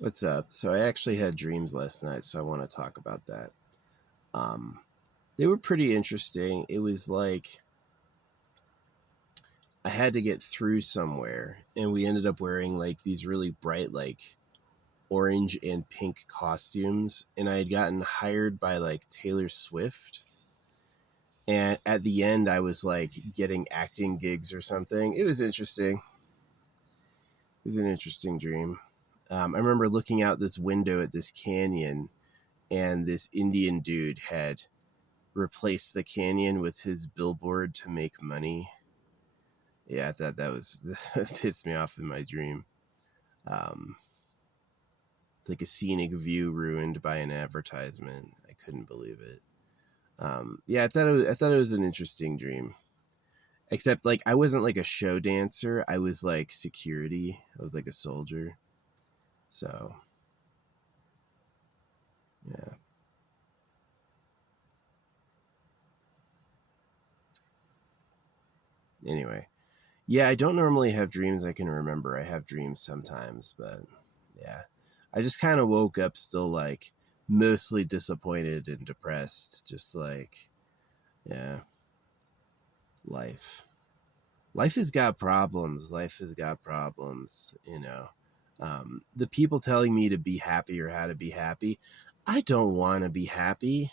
What's up? So I actually had dreams last night, so I want to talk about that. Um, they were pretty interesting. It was like I had to get through somewhere, and we ended up wearing like these really bright, like orange and pink costumes, and I had gotten hired by like Taylor Swift. And at the end, I was like getting acting gigs or something. It was interesting. It was an interesting dream. I remember looking out this window at this canyon, and this Indian dude had replace the canyon with his billboard to make money. Yeah, I thought that was that pissed me off in my dream. Um, like a scenic view ruined by an advertisement. I couldn't believe it. Yeah, I thought it was an interesting dream. Except like I wasn't like a show dancer. I was like security. I was like a soldier. So yeah. Anyway, yeah, I don't normally have dreams I can remember. I have dreams sometimes, but yeah. I just kind of woke up still like mostly disappointed and depressed. Just like, yeah, life. Life has got problems. Life has got problems, you know. The people telling me to be happy or how to be happy, I don't want to be happy.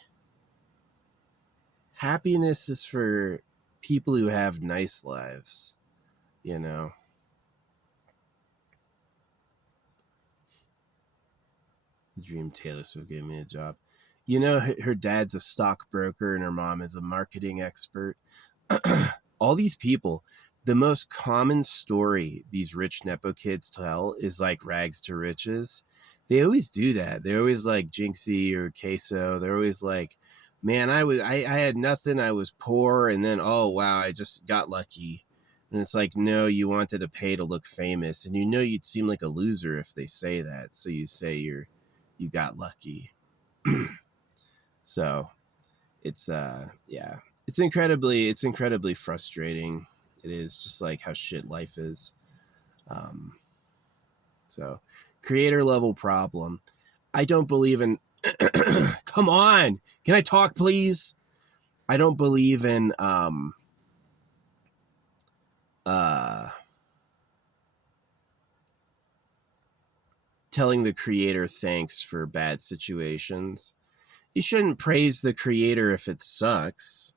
Happiness is for people who have nice lives, you know. Dream Taylor Swift gave me a job. You know, her dad's a stockbroker and her mom is a marketing expert. All these people, the most common story these rich Nepo kids tell is like rags to riches. They always do that. They're always like Jinxie or Queso. They're always like, man, I had nothing. I was poor. And then, oh, wow, I just got lucky. And it's like, no, you wanted to pay to look famous. And you know you'd seem like a loser if they say that. So you say you got lucky. So it's yeah, it's incredibly frustrating. It is just like how shit life is. um so creator level problem. I don't believe in come on, can I talk please? I don't believe in uh telling the creator thanks for bad situations. You shouldn't praise the creator if it sucks.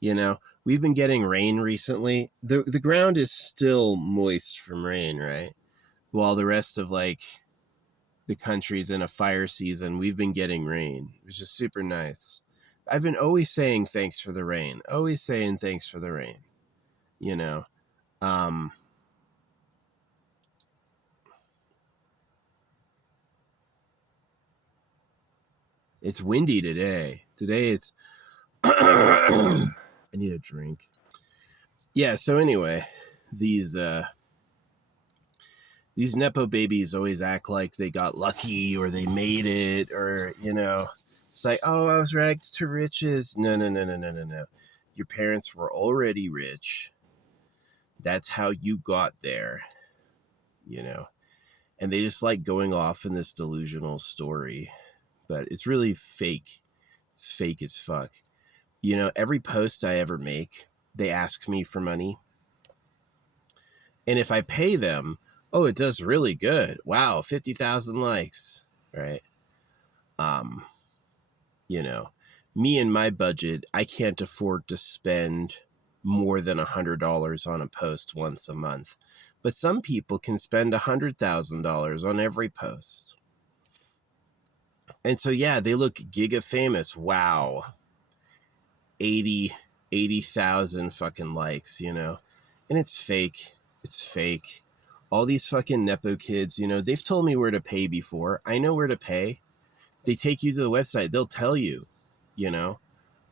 You know, we've been getting rain recently. The ground is still moist from rain, right? While the rest of like the country's in a fire season, we've been getting rain, which is super nice. I've been always saying thanks for the rain. Always saying thanks for the rain. You know, um, it's windy today. Today it's. I need a drink. Yeah. So anyway, these uh, these nepo babies always act like they got lucky or they made it, or you know, it's like, oh, I was rags to riches. No, no, no, no, no, no, no. Your parents were already rich. That's how you got there, you know. And they just like going off in this delusional story, but it's really fake. It's fake as fuck. You know, every post I ever make, they ask me for money. And if I pay them, oh, it does really good. Wow, 50,000 likes, right? Um, you know, me and my budget, I can't afford to spend more than $100 on a post once a month. But some people can spend $100,000 on every post. And so, yeah, they look giga famous. Wow. 80,000 fucking likes, you know? And it's fake. It's fake. All these fucking Nepo kids, you know, they've told me where to pay before. I know where to pay. They take you to the website. They'll tell you, you know?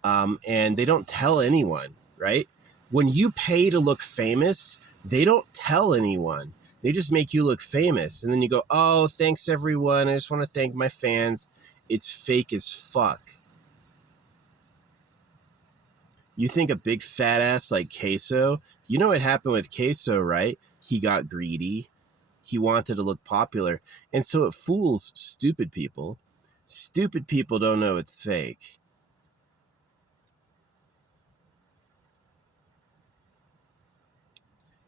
And they don't tell anyone, right? When you pay to look famous, they don't tell anyone. They just make you look famous. And then you go, oh, thanks everyone. I just want to thank my fans. It's fake as fuck. You think a big fat ass like Queso, you know what happened with Queso, right? He got greedy. He wanted to look popular. And so it fools stupid people. Stupid people don't know it's fake.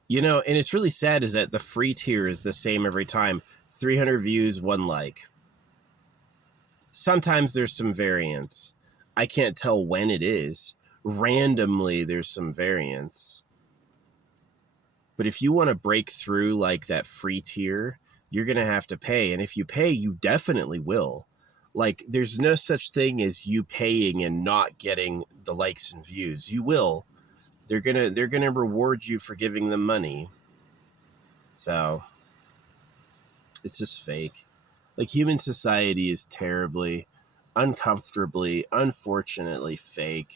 You know, and it's really sad is that the free tier is the same every time. 300 views, 1 like. Sometimes there's some variance. I can't tell when it is. Randomly, there's some variance. But if you want to break through like that free tier, you're going to have to pay. And if you pay, you definitely will. Like, there's no such thing as you paying and not getting the likes and views. You will. They're gonna reward you for giving them money. So it's just fake. Like, human society is terribly, uncomfortably, unfortunately fake.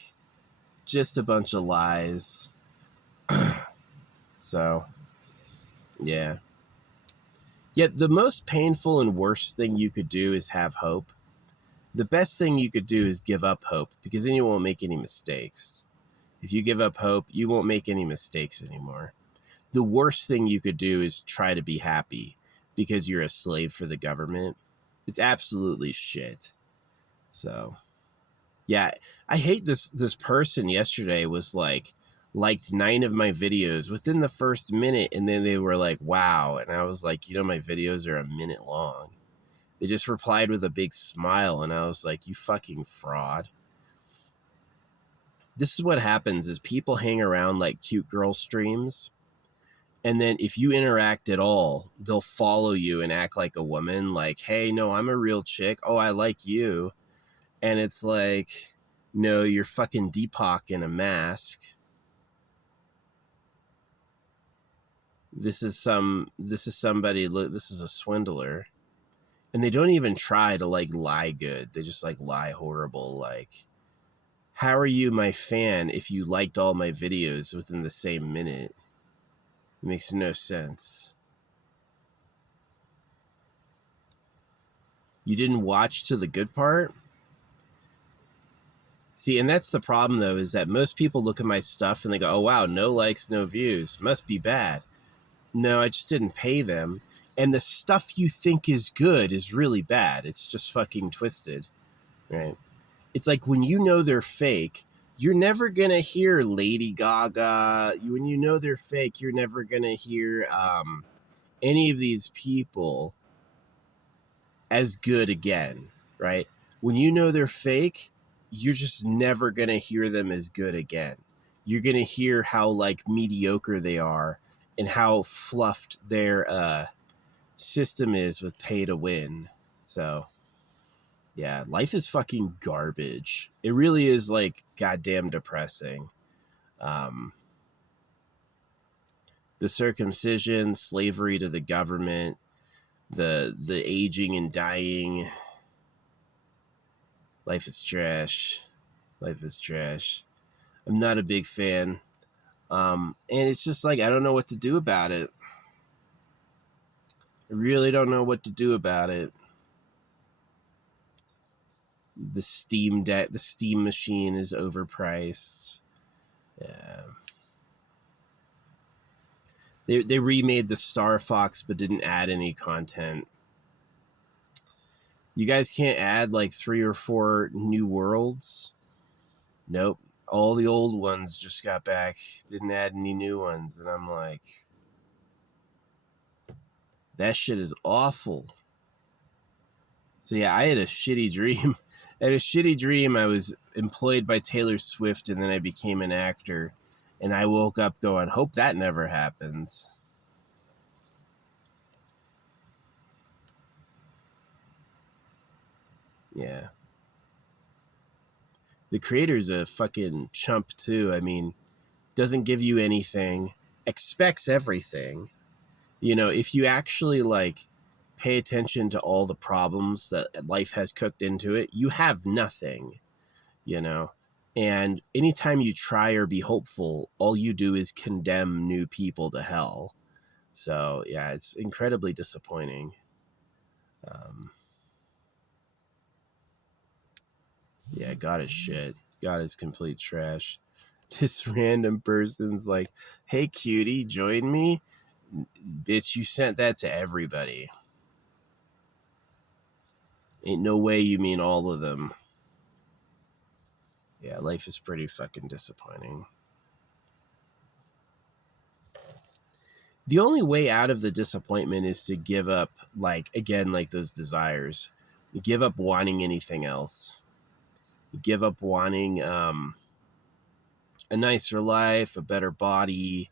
Just a bunch of lies. So, yeah. Yet the most painful and worst thing you could do is have hope. The best thing you could do is give up hope, because then you won't make any mistakes. If you give up hope, you won't make any mistakes anymore. The worst thing you could do is try to be happy because you're a slave for the government. It's absolutely shit. So, yeah, I hate this person yesterday was liked 9 of my videos within the first minute, and then they were like, wow. And I was like, you know, my videos are a minute long. They just replied with a big smile, and I was like, you fucking fraud. This is what happens is people hang around like cute girl streams, and then if you interact at all, they'll follow you and act like a woman, like, hey, no, I'm a real chick. Oh, I like you. And it's like, no, you're fucking Deepak in a mask. This is somebody, this is a swindler. And they don't even try to like lie good. They just like lie horrible. Like, how are you my fan if you liked all my videos within the same minute? It makes no sense. You didn't watch to the good part? See, and that's the problem though, is that most people look at my stuff and they go, oh wow, no likes, no views. Must be bad. No, I just didn't pay them. And the stuff you think is good is really bad. It's just fucking twisted, right? It's like when you know they're fake, you're never going to hear Lady Gaga. When you know they're fake, you're never going to hear any of these people as good again, right? When you know they're fake, you're just never going to hear them as good again. You're going to hear how like mediocre they are and how fluffed their system is with pay to win. So yeah, life is fucking garbage. It really is like goddamn depressing. The circumcision, slavery to the government, the aging and dying. Life is trash. Life is trash. I'm not a big fan. And it's just like, I don't know what to do about it. I really don't know what to do about it. The Steam Deck, the Steam machine is overpriced. Yeah. They remade the Star Fox but didn't add any content. You guys can't add like 3 or 4 new worlds? Nope. All the old ones just got back. Didn't add any new ones. And I'm like, that shit is awful. So yeah, I had a shitty dream. I had a shitty dream. I was employed by Taylor Swift and then I became an actor. And I woke up going, hope that never happens. Yeah. The creator's a fucking chump too. I mean, doesn't give you anything, expects everything. You know, if you actually like pay attention to all the problems that life has cooked into it, you have nothing, you know. And anytime you try or be hopeful, all you do is condemn new people to hell. So yeah, it's incredibly disappointing. Yeah, God is shit. God is complete trash. This random person's like, hey cutie, join me. Bitch, you sent that to everybody. Ain't no way you mean all of them. Yeah, life is pretty fucking disappointing. The only way out of the disappointment is to give up, like, again, like those desires. You give up wanting anything else. You give up wanting a nicer life, a better body,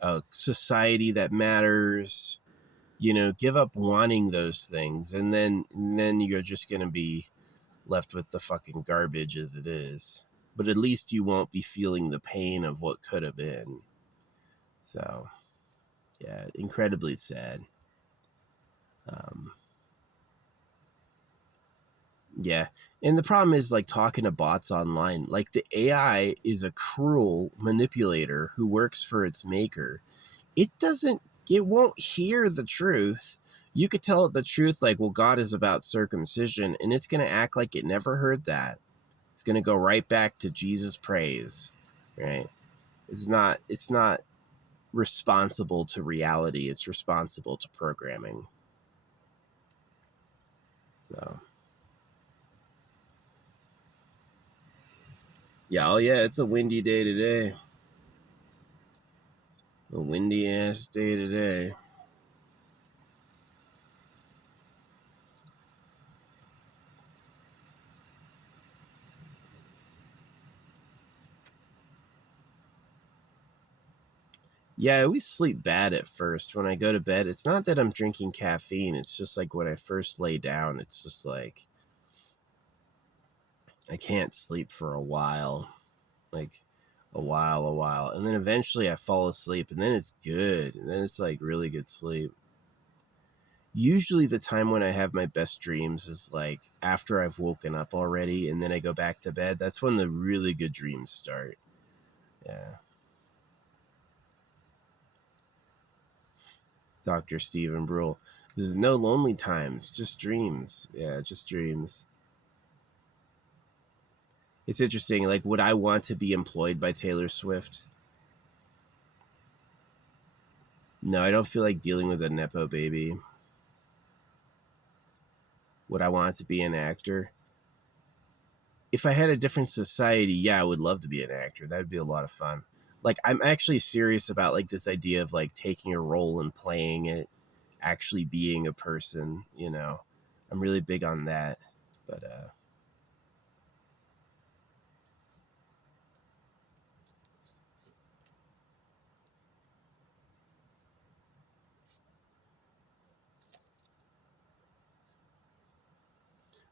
a society that matters. You know, give up wanting those things, and then you're just going to be left with the fucking garbage as it is. But at least you won't be feeling the pain of what could have been. So, yeah, incredibly sad. Yeah. And the problem is, like, talking to bots online. Like, the AI is a cruel manipulator who works for its maker. It won't hear the truth. You could tell it the truth, like, well, God is about circumcision, and it's going to act like it never heard that. It's going to go right back to Jesus praise, right? It's not responsible to reality. It's responsible to programming. So, yeah, oh yeah, it's a windy day today. A windy ass day today. Yeah, I always sleep bad at first when I go to bed. It's not that I'm drinking caffeine. It's just like when I first lay down, it's just like I can't sleep for a while. Like a while. And then eventually I fall asleep, and then it's good. And then it's like really good sleep. Usually the time when I have my best dreams is like after I've woken up already and then I go back to bed. That's when the really good dreams start. Yeah. Dr. Stephen Brule. There's no lonely times, just dreams. Yeah, just dreams. It's interesting. Like, would I want to be employed by Taylor Swift? No, I don't feel like dealing with a Nepo baby. Would I want to be an actor? If I had a different society, yeah, I would love to be an actor. That would be a lot of fun. Like, I'm actually serious about, like, this idea of, like, taking a role and playing it, actually being a person, you know. I'm really big on that. But,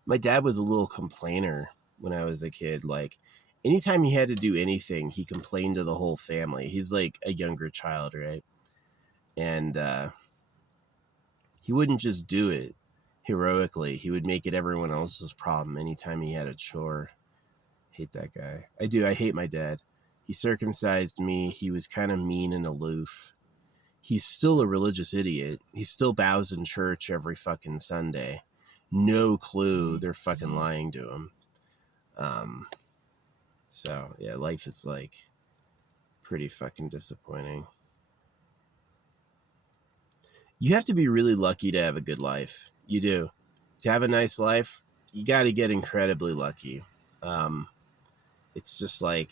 my dad was a little complainer when I was a kid. Like, anytime he had to do anything, he complained to the whole family. He's like a younger child, right? And he wouldn't just do it heroically. He would make it everyone else's problem anytime he had a chore. Hate that guy. I do. I hate my dad. He circumcised me. He was kind of mean and aloof. He's still a religious idiot. He still bows in church every fucking Sunday. No clue they're fucking lying to him. So, yeah, life is, like, pretty fucking disappointing. You have to be really lucky to have a good life. You do. To have a nice life, you got to get incredibly lucky. It's just like,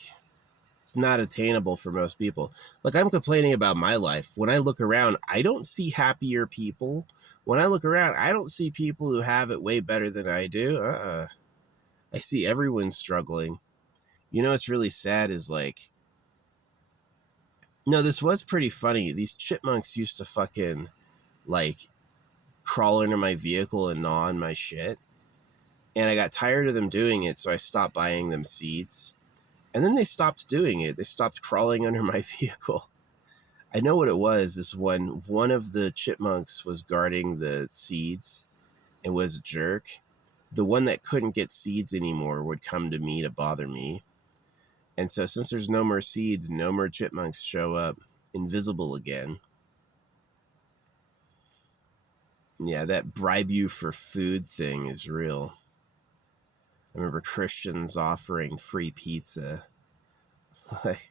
it's not attainable for most people. Like, I'm complaining about my life. When I look around, I don't see happier people. When I look around, I don't see people who have it way better than I do. I see everyone struggling. You know what's really sad is, like, no, this was pretty funny. These chipmunks used to fucking, like, crawl into my vehicle and gnaw on my shit. And I got tired of them doing it, so I stopped buying them seeds. And then they stopped doing it. They stopped crawling under my vehicle. I know what it was. Is when one of the chipmunks was guarding the seeds and was a jerk. The one that couldn't get seeds anymore would come to me to bother me. And so since there's no more seeds, no more chipmunks show up. Invisible again. Yeah, that bribe you for food thing is real. I remember Christians offering free pizza. Like,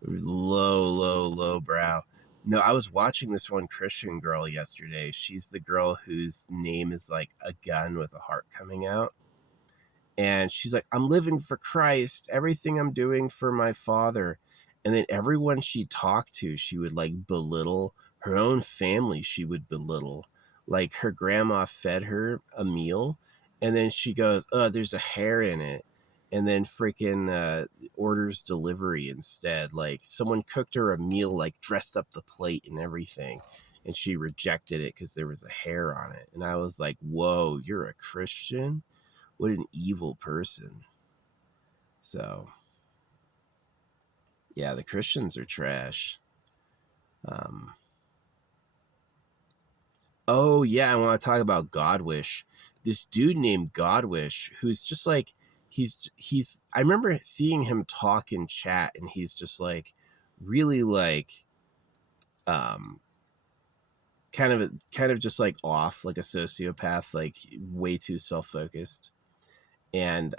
low brow. No, I was watching this one Christian girl yesterday. She's the girl whose name is like a gun with a heart coming out. And she's like, I'm living for Christ. Everything I'm doing for my Father. And then everyone she talked to, she would like belittle. Her own family, she would belittle. Like her grandma fed her a meal. And then she goes, oh, there's a hair in it. And then freaking orders delivery instead. Like someone cooked her a meal, like dressed up the plate and everything. And she rejected it because there was a hair on it. And I was like, whoa, you're a Christian? What an evil person. So, yeah, the Christians are trash. Um, oh, yeah, I want to talk about Godwish. This dude named Godwish, who's just like, I remember seeing him talk in chat, and he's just like, really like, um, kind of just like off, like a sociopath, like way too self-focused. And,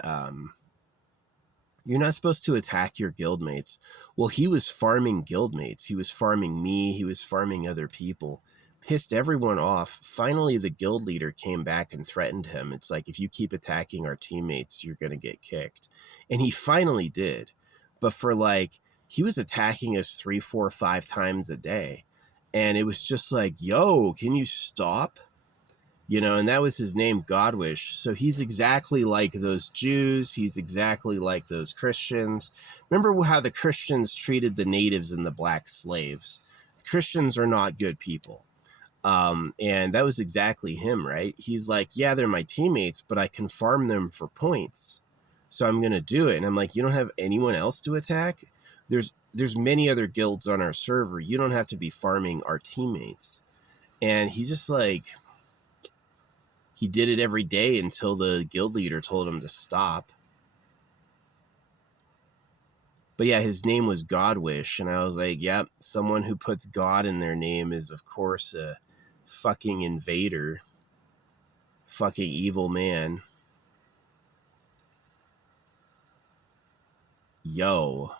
you're not supposed to attack your guildmates. Well, he was farming guildmates. He was farming me. He was farming other people. Pissed everyone off. Finally, the guild leader came back and threatened him. It's like, if you keep attacking our teammates, you're going to get kicked. And he finally did. But for like, he was attacking us 3, 4, 5 times a day. And it was just like, yo, can you stop? You know, and that was his name, Godwish. So he's exactly like those Jews. He's exactly like those Christians. Remember how the Christians treated the natives and the black slaves? Christians are not good people. And that was exactly him, right? He's like, yeah, they're my teammates, but I can farm them for points. So I'm going to do it. And I'm like, you don't have anyone else to attack? There's many other guilds on our server. You don't have to be farming our teammates. And he just like... he did it every day until the guild leader told him to stop. But yeah, his name was Godwish, and I was like, yep, someone who puts God in their name is, of course, a fucking invader. Fucking evil man. Yo.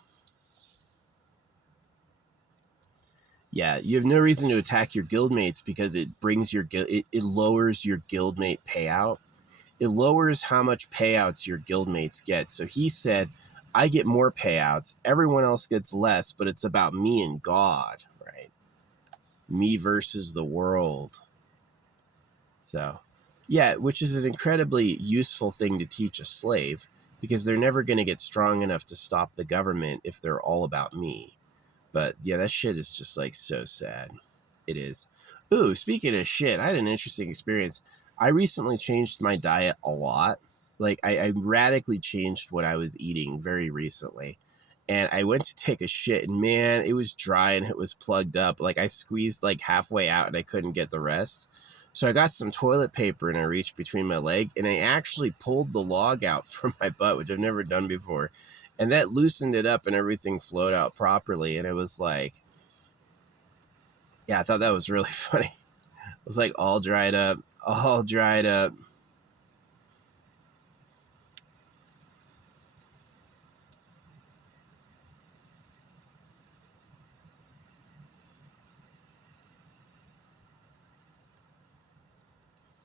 Yeah, you have no reason to attack your guildmates because it brings your it lowers your guildmate payout. It lowers how much payouts your guildmates get. So he said, I get more payouts, everyone else gets less, but it's about me and God, right? Me versus the world. So, yeah, which is an incredibly useful thing to teach a slave, because they're never going to get strong enough to stop the government if they're all about me. But yeah, that shit is just like so sad. It is. Ooh, speaking of shit, I had an interesting experience. I recently changed my diet a lot. Like, I radically changed what I was eating very recently. And I went to take a shit, and man, it was dry and it was plugged up. Like, I squeezed like halfway out and I couldn't get the rest. So I got some toilet paper and I reached between my leg, and I actually pulled the log out from my butt, which I've never done before. And that loosened it up and everything flowed out properly. And it was like, yeah, I thought that was really funny. It was like all dried up, all dried up.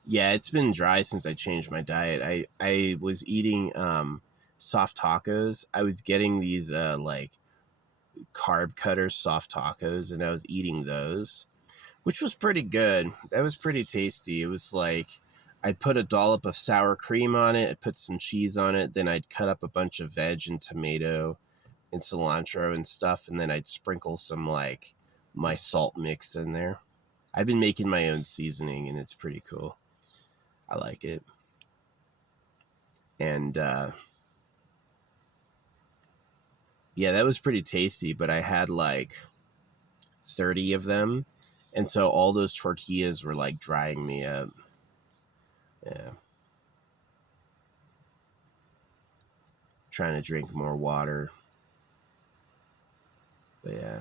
Yeah, it's been dry since I changed my diet. I was eating soft tacos. I was getting these like carb cutter soft tacos, and I was eating those, which was pretty good. That was pretty tasty. It was like, I'd put a dollop of sour cream on it, I'd put some cheese on it, then I'd cut up a bunch of veg and tomato and cilantro and stuff, and then I'd sprinkle some like my salt mix in there. I've been making my own seasoning, and it's pretty cool. I like it. And yeah, that was pretty tasty, but I had like 30 of them, and so all those tortillas were like drying me up. Yeah. Trying to drink more water. But yeah.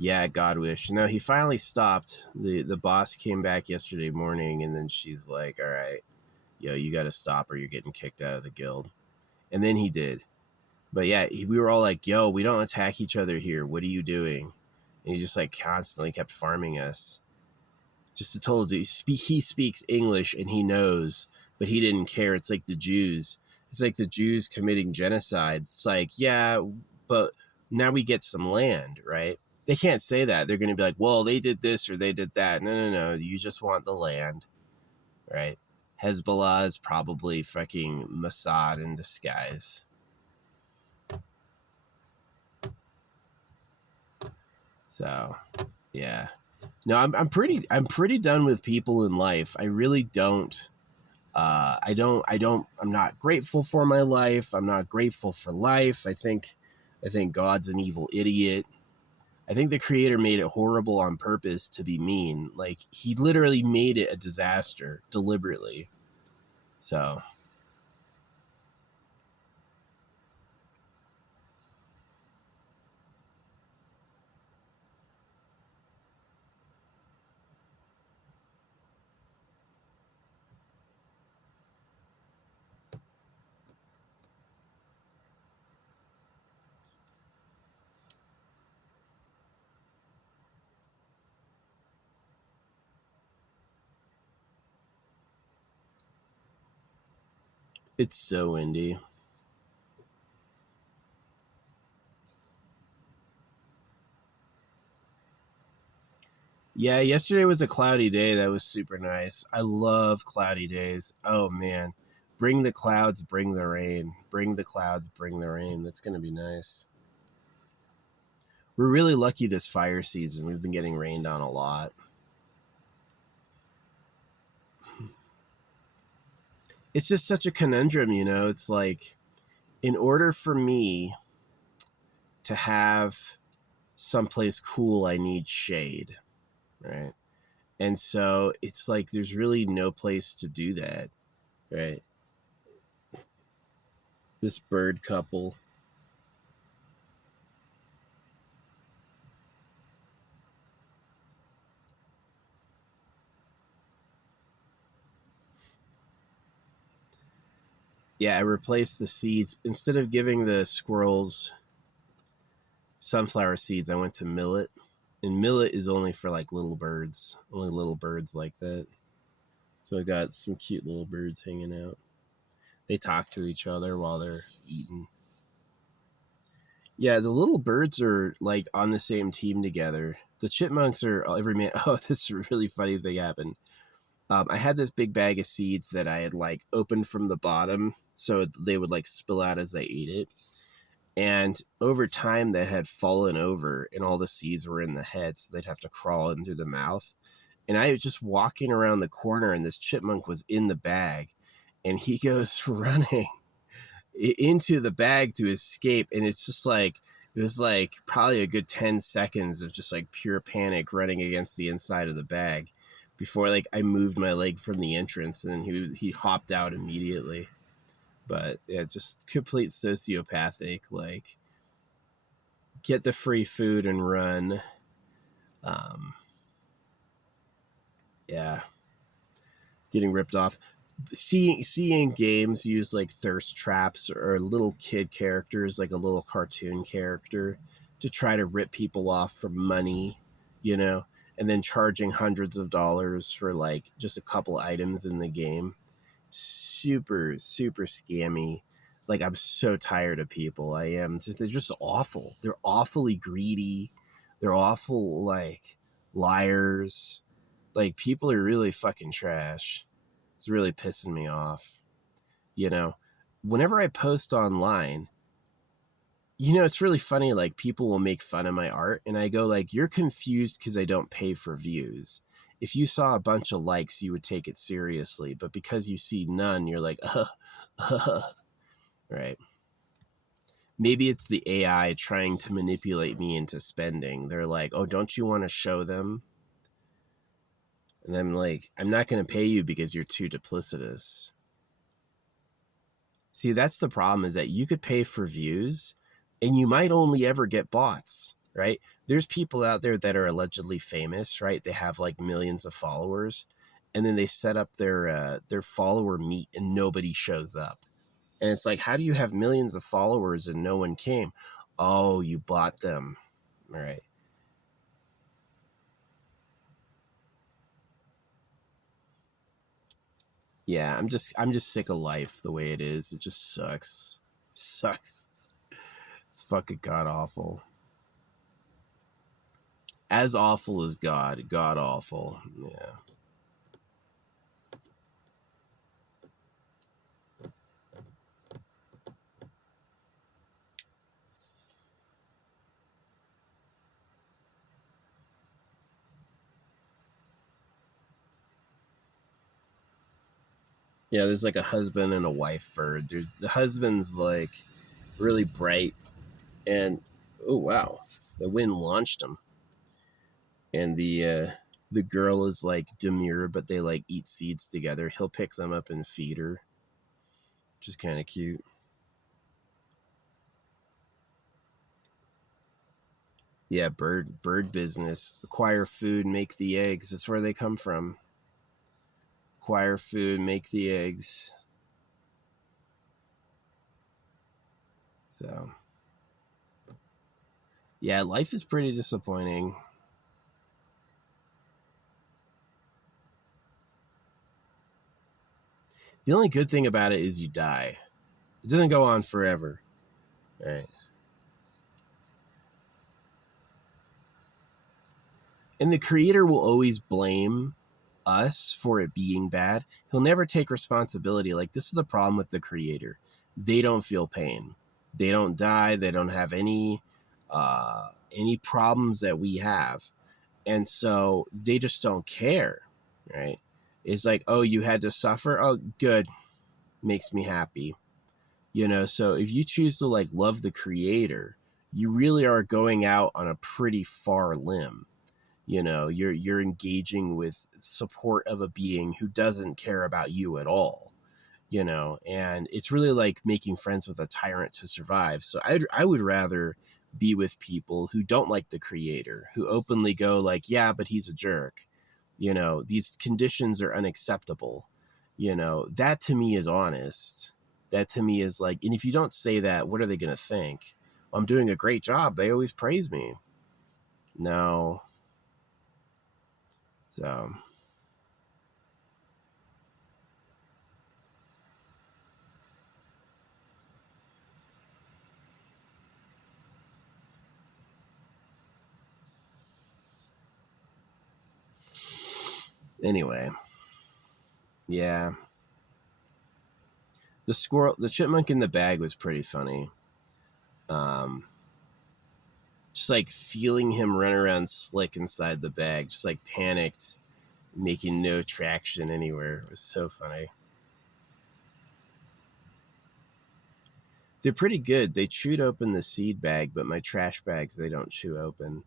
Yeah, Godwish. No, he finally stopped. The boss came back yesterday morning, and then she's like, all right, yo, you got to stop or you're getting kicked out of the guild. And then he did. But yeah, we were all like, yo, we don't attack each other here. What are you doing? And he just like constantly kept farming us. Just a total dude. He speaks English and he knows, but he didn't care. It's like the Jews. It's like the Jews committing genocide. It's like, yeah, but now we get some land, right? They can't say that. They're going to be like, well, they did this or they did that. No, no, no. You just want the land, right? Hezbollah is probably fucking Mossad in disguise. So, yeah. No, I'm pretty done with people in life. I really don't. I'm not grateful for my life. I'm not grateful for life. I think God's an evil idiot. I think the creator made it horrible on purpose to be mean. Like, he literally made it a disaster deliberately. So, it's so windy. Yeah, yesterday was a cloudy day. That was super nice. I love cloudy days. Oh man. Bring the clouds, bring the rain. Bring the clouds, bring the rain. That's going to be nice. We're really lucky this fire season. We've been getting rained on a lot. It's just such a conundrum, you know? It's like, in order for me to have someplace cool, I need shade, right? And so it's like there's really no place to do that, right? This bird couple. Yeah, I replaced the seeds. Instead of giving the squirrels sunflower seeds, I went to millet. And millet is only for like little birds, only little birds like that. So I got some cute little birds hanging out. They talk to each other while they're eating. Yeah, the little birds are like on the same team together. The chipmunks are every man. Oh, this is a really funny thing happened. I had this big bag of seeds that I had like opened from the bottom so they would like spill out as I ate it. And over time, that had fallen over, and all the seeds were in the head, so they'd have to crawl in through the mouth. And I was just walking around the corner, and this chipmunk was in the bag, and he goes running into the bag to escape. And it's just like, it was like probably a good 10 seconds of just like pure panic running against the inside of the bag before like I moved my leg from the entrance, and he hopped out immediately. But yeah, just complete sociopathic, like get the free food and run. Um, yeah, getting ripped off. Seeing games use like thirst traps or little kid characters, like a little cartoon character, to try to rip people off for money, you know, and then charging hundreds of dollars for like just a couple items in the game. Super, super scammy. Like, I'm so tired of people. I am just, they're just awful. They're awfully greedy. They're awful, like, liars. Like, people are really fucking trash. It's really pissing me off. You know, whenever I post online, you know, it's really funny. Like, people will make fun of my art, and I go, like, you're confused because I don't pay for views. If you saw a bunch of likes, you would take it seriously. But because you see none, you're like, right? Maybe it's the AI trying to manipulate me into spending. They're like, oh, don't you want to show them? And I'm like, I'm not going to pay you because you're too duplicitous. See, that's the problem, is that you could pay for views and you might only ever get bots, right? There's people out there that are allegedly famous, right? They have like millions of followers, and then they set up their follower meet and nobody shows up. And it's like, how do you have millions of followers and no one came? Oh, you bought them. All right. Yeah, I'm just sick of life the way it is. It just sucks. Sucks. It's fucking god awful. As awful as God. God awful. Yeah. Yeah, there's like a husband and a wife bird. The husband's like really bright and oh wow, the wind launched him. And the girl is like demure, but they like eat seeds together. He'll pick them up and feed her, which is kind of cute. Yeah, bird business. Acquire food, make the eggs. That's where they come from. Acquire food, make the eggs. So yeah, life is pretty disappointing. The only good thing about it is you die. It doesn't go on forever. Right. And the creator will always blame us for it being bad. He'll never take responsibility. Like, this is the problem with the creator. They don't feel pain. They don't die. They don't have any problems that we have. And so they just don't care, right? It's like, oh, you had to suffer. Oh, good. Makes me happy. So if you choose to like love the creator, you really are going out on a pretty far limb. You're engaging with support of a being who doesn't care about you at all. And it's really like making friends with a tyrant to survive. So I would rather be with people who don't like the creator, who openly go like, yeah, but he's a jerk. These conditions are unacceptable. That to me is honest. That to me is like, and if you don't say that, what are they going to think? Well, I'm doing a great job. They always praise me. No. So anyway, yeah. The chipmunk in the bag was pretty funny. Um, just like feeling him run around slick inside the bag, just like panicked, making no traction anywhere. It was so funny. They're pretty good. They chewed open the seed bag, but my trash bags they don't chew open.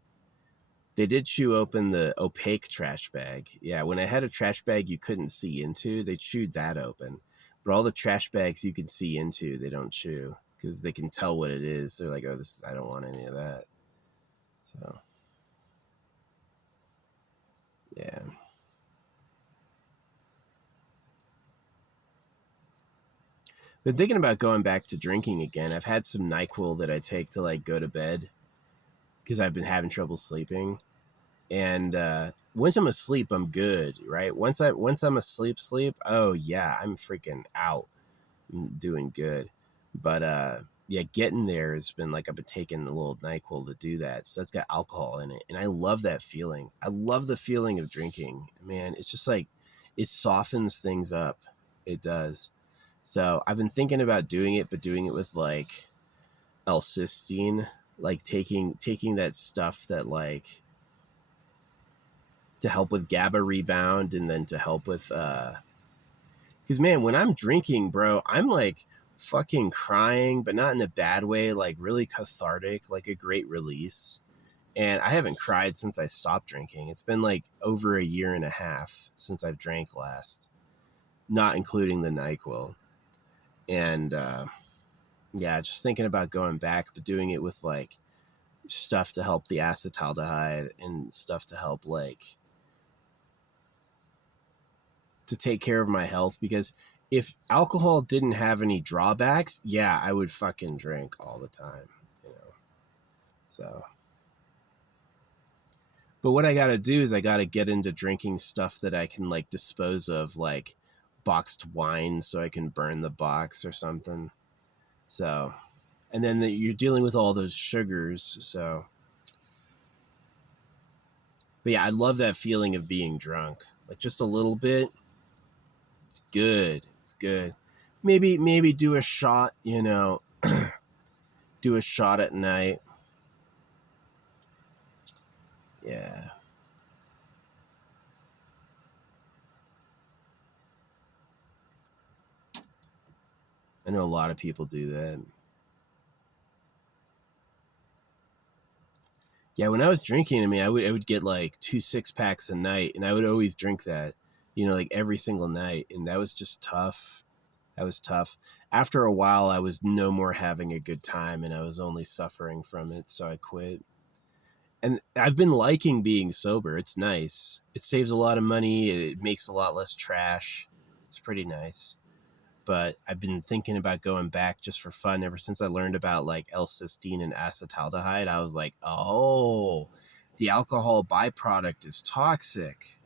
They did chew open the opaque trash bag. Yeah, when I had a trash bag you couldn't see into, they chewed that open. But all the trash bags you can see into, they don't chew because they can tell what it is. They're like, oh, I don't want any of that. So, yeah. Been thinking about going back to drinking again. I've had some NyQuil that I take to like go to bed because I've been having trouble sleeping. And once I'm asleep, I'm good, right? Once I'm asleep, oh yeah, I'm freaking out. I'm doing good. But yeah, getting there has been like I've been taking a little NyQuil to do that. So that's got alcohol in it. And I love that feeling. I love the feeling of drinking. Man, it's just like it softens things up. It does. So I've been thinking about doing it, but doing it with like L-cysteine, like taking that stuff that like to help with GABA rebound and then to help with because man, when I'm drinking, bro, I'm like fucking crying, but not in a bad way, like really cathartic, like a great release. And I haven't cried since I stopped drinking. It's been like over a year and a half since I've drank last, not including the NyQuil. And yeah, just thinking about going back, but doing it with like stuff to help the acetaldehyde and stuff to help like to take care of my health because if alcohol didn't have any drawbacks, yeah, I would fucking drink all the time, you know. So, but what I got to do is I got to get into drinking stuff that I can like dispose of, like boxed wine, so I can burn the box or something. So, and then you're dealing with all those sugars. So, but yeah, I love that feeling of being drunk, like just a little bit. It's good. It's good. Maybe do a shot, you know, do a shot at night. Yeah. I know a lot of people do that. Yeah, when I was drinking, I mean, I would get like 2 6-packs a night, and I would always drink that, you know, like every single night, and that was just tough. That was tough. After a while, I was no more having a good time, and I was only suffering from it, so I quit. And I've been liking being sober. It's nice. It saves a lot of money. It makes a lot less trash. It's pretty nice. But I've been thinking about going back just for fun ever since I learned about like L-cysteine and acetaldehyde. I was like, oh, the alcohol byproduct is toxic.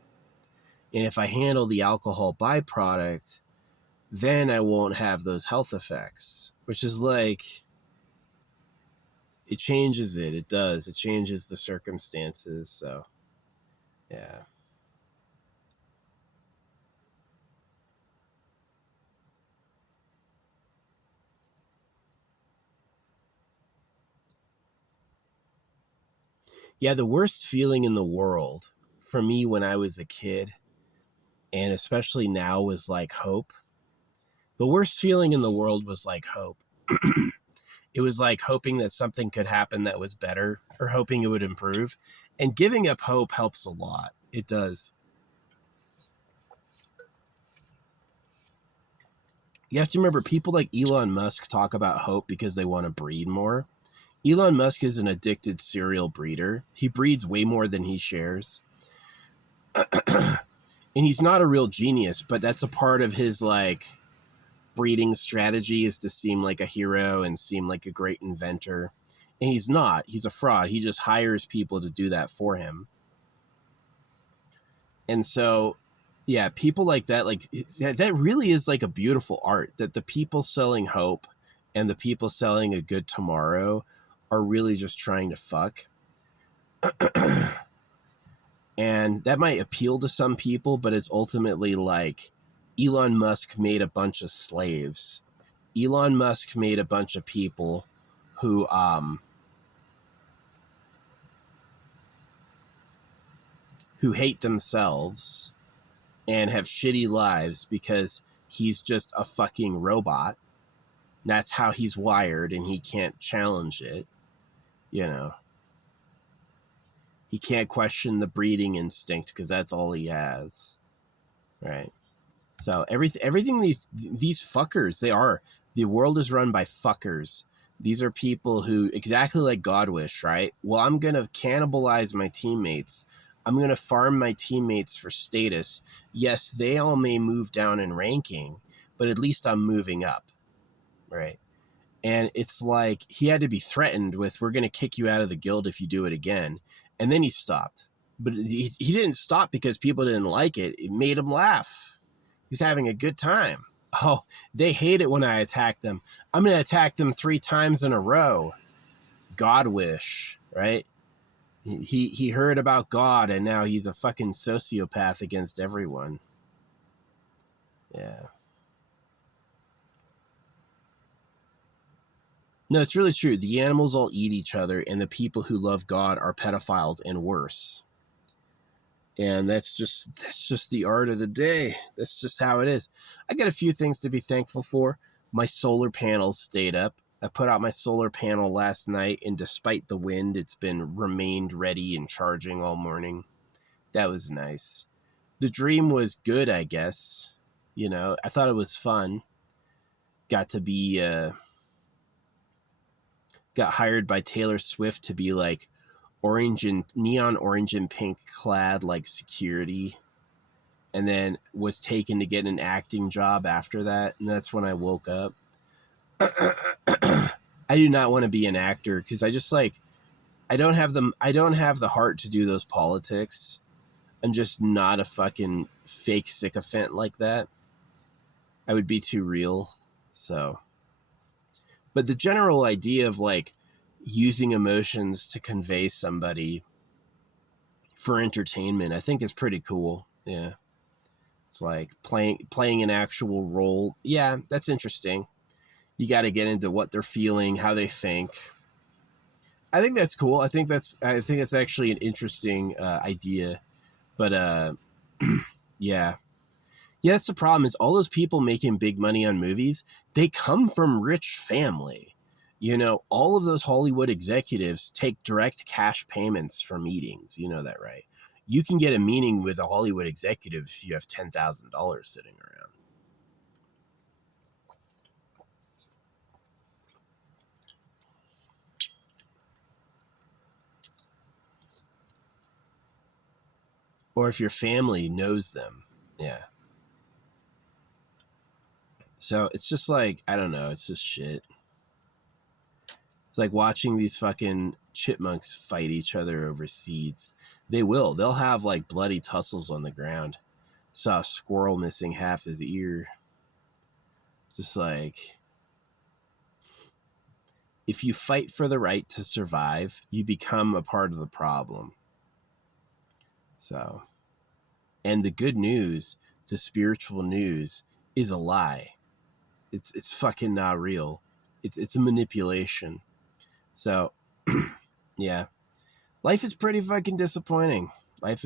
And if I handle the alcohol byproduct, then I won't have those health effects, which is like, it changes it. It does. It changes the circumstances. So, yeah. Yeah, the worst feeling in the world for me when I was a kid, and especially now, was like hope. The worst feeling in the world was like hope. It was like hoping that something could happen that was better, or hoping it would improve. And giving up hope helps a lot. It does. You have to remember, people like Elon Musk talk about hope because they want to breed more. Elon Musk is an addicted serial breeder. He breeds way more than he shares. And he's not a real genius, but that's a part of his like breeding strategy, is to seem like a hero and seem like a great inventor. And he's not. He's a fraud. He just hires people to do that for him. And so, yeah, people like that, like that really is like a beautiful art, that the people selling hope and the people selling a good tomorrow are really just trying to fuck. And that might appeal to some people, but it's ultimately like Elon Musk made a bunch of slaves. Elon Musk made a bunch of people who hate themselves and have shitty lives because he's just a fucking robot. That's how he's wired, and he can't challenge it, you know. He can't question the breeding instinct because that's all he has, right? So everything these fuckers, they are, the world is run by fuckers. These are people who, exactly like Godwish, right? Well, I'm going to cannibalize my teammates. I'm going to farm my teammates for status. Yes, they all may move down in ranking, but at least I'm moving up, right? And it's like, he had to be threatened with, we're going to kick you out of the guild if you do it again. And then he stopped. But he didn't stop because people didn't like it. It made him laugh. He was having a good time. Oh, they hate it when I attack them. I'm going to attack them 3 times in a row. Godwish, right? He heard about God, and now he's a fucking sociopath against everyone. Yeah. No, it's really true. The animals all eat each other, and the people who love God are pedophiles and worse. And that's just the art of the day. That's just how it is. I got a few things to be thankful for. My solar panels stayed up. I put out my solar panel last night, and despite the wind, it's been remained ready and charging all morning. That was nice. The dream was good, I guess. You know, I thought it was fun. Got to be got hired by Taylor Swift to be like neon orange and pink clad like security. and then was taken to get an acting job after that. And that's when I woke up. I do not want to be an actor because I just like, I don't have the heart to do those politics. I'm just not a fucking fake sycophant like that. I would be too real. So, but the general idea of like using emotions to convey somebody for entertainment, I think is pretty cool. Yeah. It's like playing an actual role. Yeah, that's interesting. You got to get into what they're feeling, how they think. I think that's cool. I think that's actually an interesting idea. But yeah. Yeah, that's the problem is all those people making big money on movies, they come from rich family. You know, all of those Hollywood executives take direct cash payments for meetings. You know that, right? You can get a meeting with a Hollywood executive if you have $10,000 sitting around. Or if your family knows them. Yeah. So it's just like, I don't know. It's just shit. It's like watching these fucking chipmunks fight each other over seeds. They'll have like bloody tussles on the ground. Saw a squirrel missing half his ear. Just like, if you fight for the right to survive, you become a part of the problem. So, and the good news, the spiritual news, is a lie. It's fucking not real. It's a manipulation. So, yeah. Life is pretty fucking disappointing. I'm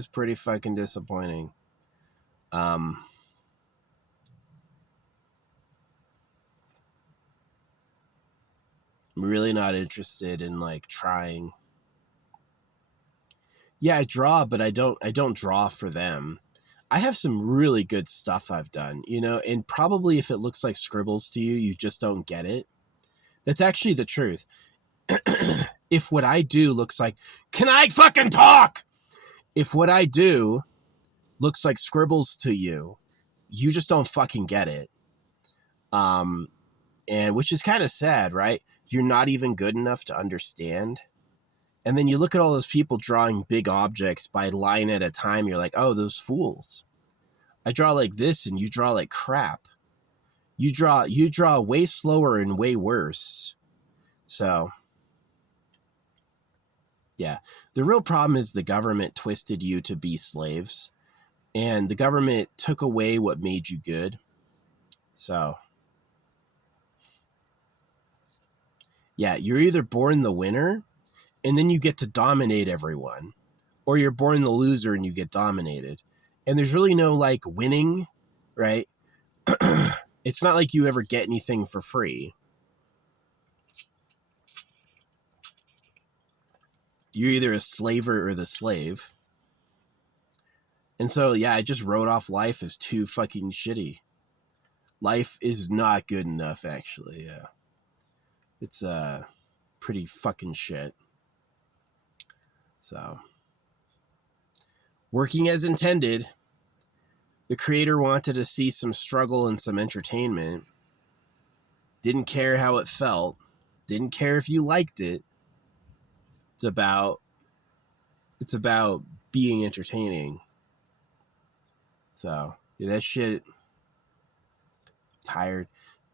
really not interested in like trying. Yeah, I draw, but I don't draw for them. I have some really good stuff I've done, you know, and probably if it looks like scribbles to you, you just don't get it. That's actually the truth. If what I do looks like, can I fucking talk? If what I do looks like scribbles to you, you just don't fucking get it. And which is kind of sad, right? You're not even good enough to understand. And then you look at all those people drawing big objects by line at a time. You're like, oh, those fools. I draw like this and you draw like crap. You draw way slower and way worse. So, yeah. The real problem is the government twisted you to be slaves. And the government took away what made you good. So, yeah, you're either born the winner and then you get to dominate everyone, or you're born the loser and you get dominated. And there's really no like winning, right? It's not like you ever get anything for free. You're either a slaver or the slave. And so, yeah, I just wrote off life as too fucking shitty. Life is not good enough, actually. Yeah. It's pretty fucking shit. So, working as intended, the creator wanted to see some struggle and some entertainment. Didn't care how it felt. Didn't care if you liked it. It's about being entertaining. So, yeah, that shit, tired.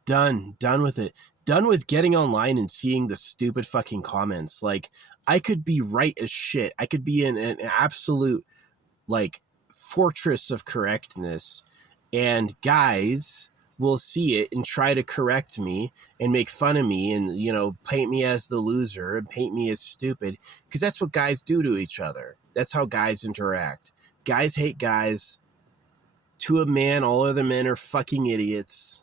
Done with it. Done with getting online and seeing the stupid fucking comments. Like, I could be right as shit. I could be in an absolute, like, fortress of correctness. And guys will see it and try to correct me and make fun of me and, you know, paint me as the loser and paint me as stupid. Because that's what guys do to each other. That's how guys interact. Guys hate guys. To a man, all other men are fucking idiots.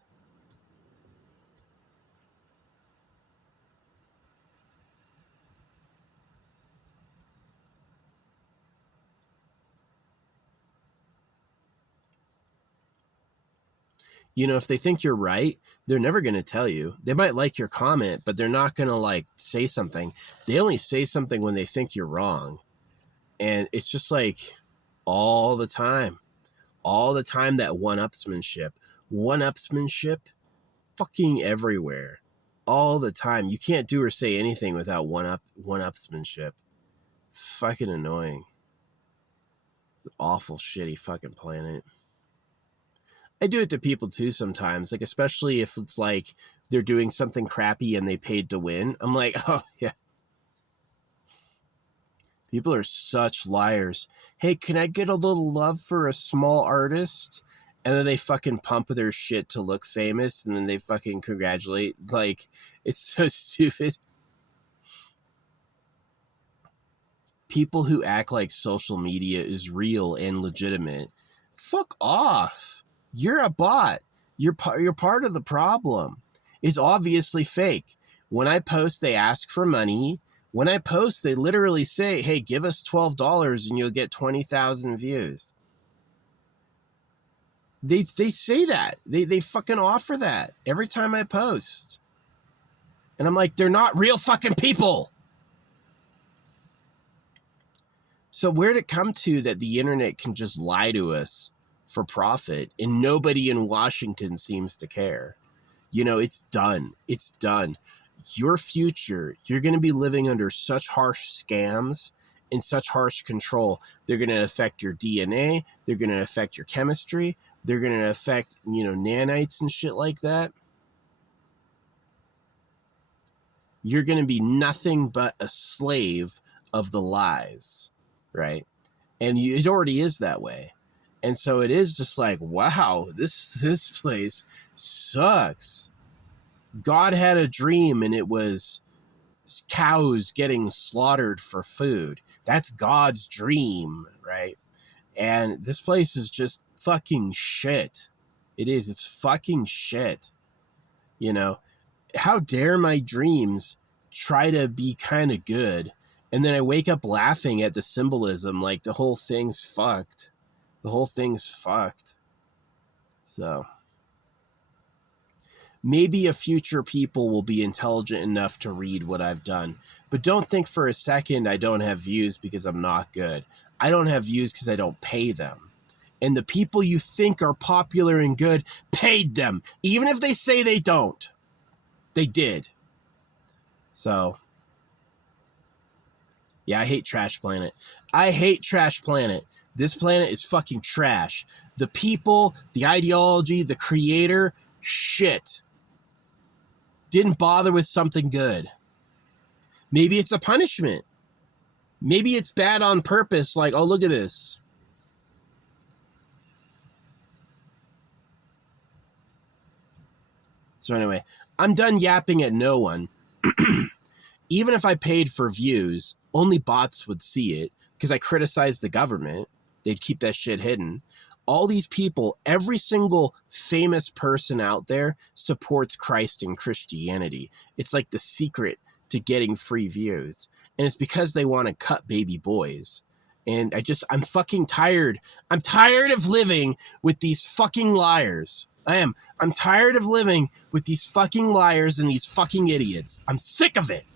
You know, if they think you're right, they're never going to tell you. They might like your comment, but they're not going to like say something. They only say something when they think you're wrong. And it's just like all the time. all the time, that one-upsmanship fucking everywhere, all the time. You can't do or say anything without one-upsmanship. It's fucking annoying. It's an awful, shitty fucking planet. I do it to people too sometimes, like especially if it's like they're doing something crappy and they paid to win. I'm like, oh yeah. People are such liars. Hey, can I get a little love for a small artist? And then they fucking pump their shit to look famous, and then they fucking congratulate. Like, it's so stupid. People who act like social media is real and legitimate, fuck off. You're a bot. You're part of the problem. It's obviously fake. When I post, they ask for money. When I post, they literally say, hey, give us $12 and you'll get 20,000 views. They say that. They fucking offer that every time I post. And I'm like, they're not real fucking people. So where'd it come to that the internet can just lie to us for profit and nobody in Washington seems to care? You know, it's done. It's done. Your future, you're going to be living under such harsh scams and such harsh control. They're going to affect your DNA. They're going to affect your chemistry. They're going to affect, nanites and shit like that. You're going to be nothing but a slave of the lies, right? And it already is that way. And so it is just like, wow, this place sucks. God had a dream and it was cows getting slaughtered for food. That's God's dream, right? And this place is just fucking shit. It is. It's fucking shit. How dare my dreams try to be kind of good, and then I wake up laughing at the symbolism, like the whole thing's fucked. The whole thing's fucked. So maybe a future people will be intelligent enough to read what I've done. But don't think for a second I don't have views because I'm not good. I don't have views because I don't pay them. And the people you think are popular and good paid them. Even if they say they don't. They did. So, yeah, I hate Trash Planet. I hate Trash Planet. This planet is fucking trash. The people, the ideology, the creator, shit. Didn't bother with something good. Maybe it's a punishment. Maybe it's bad on purpose, like, oh, look at this. So anyway, I'm done yapping at no one. Even if I paid for views, only bots would see it because I criticize the government. They'd keep that shit hidden. All these people, every single famous person out there supports Christ and Christianity. It's like the secret to getting free views. And it's because they want to cut baby boys. And I'm fucking tired. I'm tired of living with these fucking liars. I am. I'm tired of living with these fucking liars and these fucking idiots. I'm sick of it.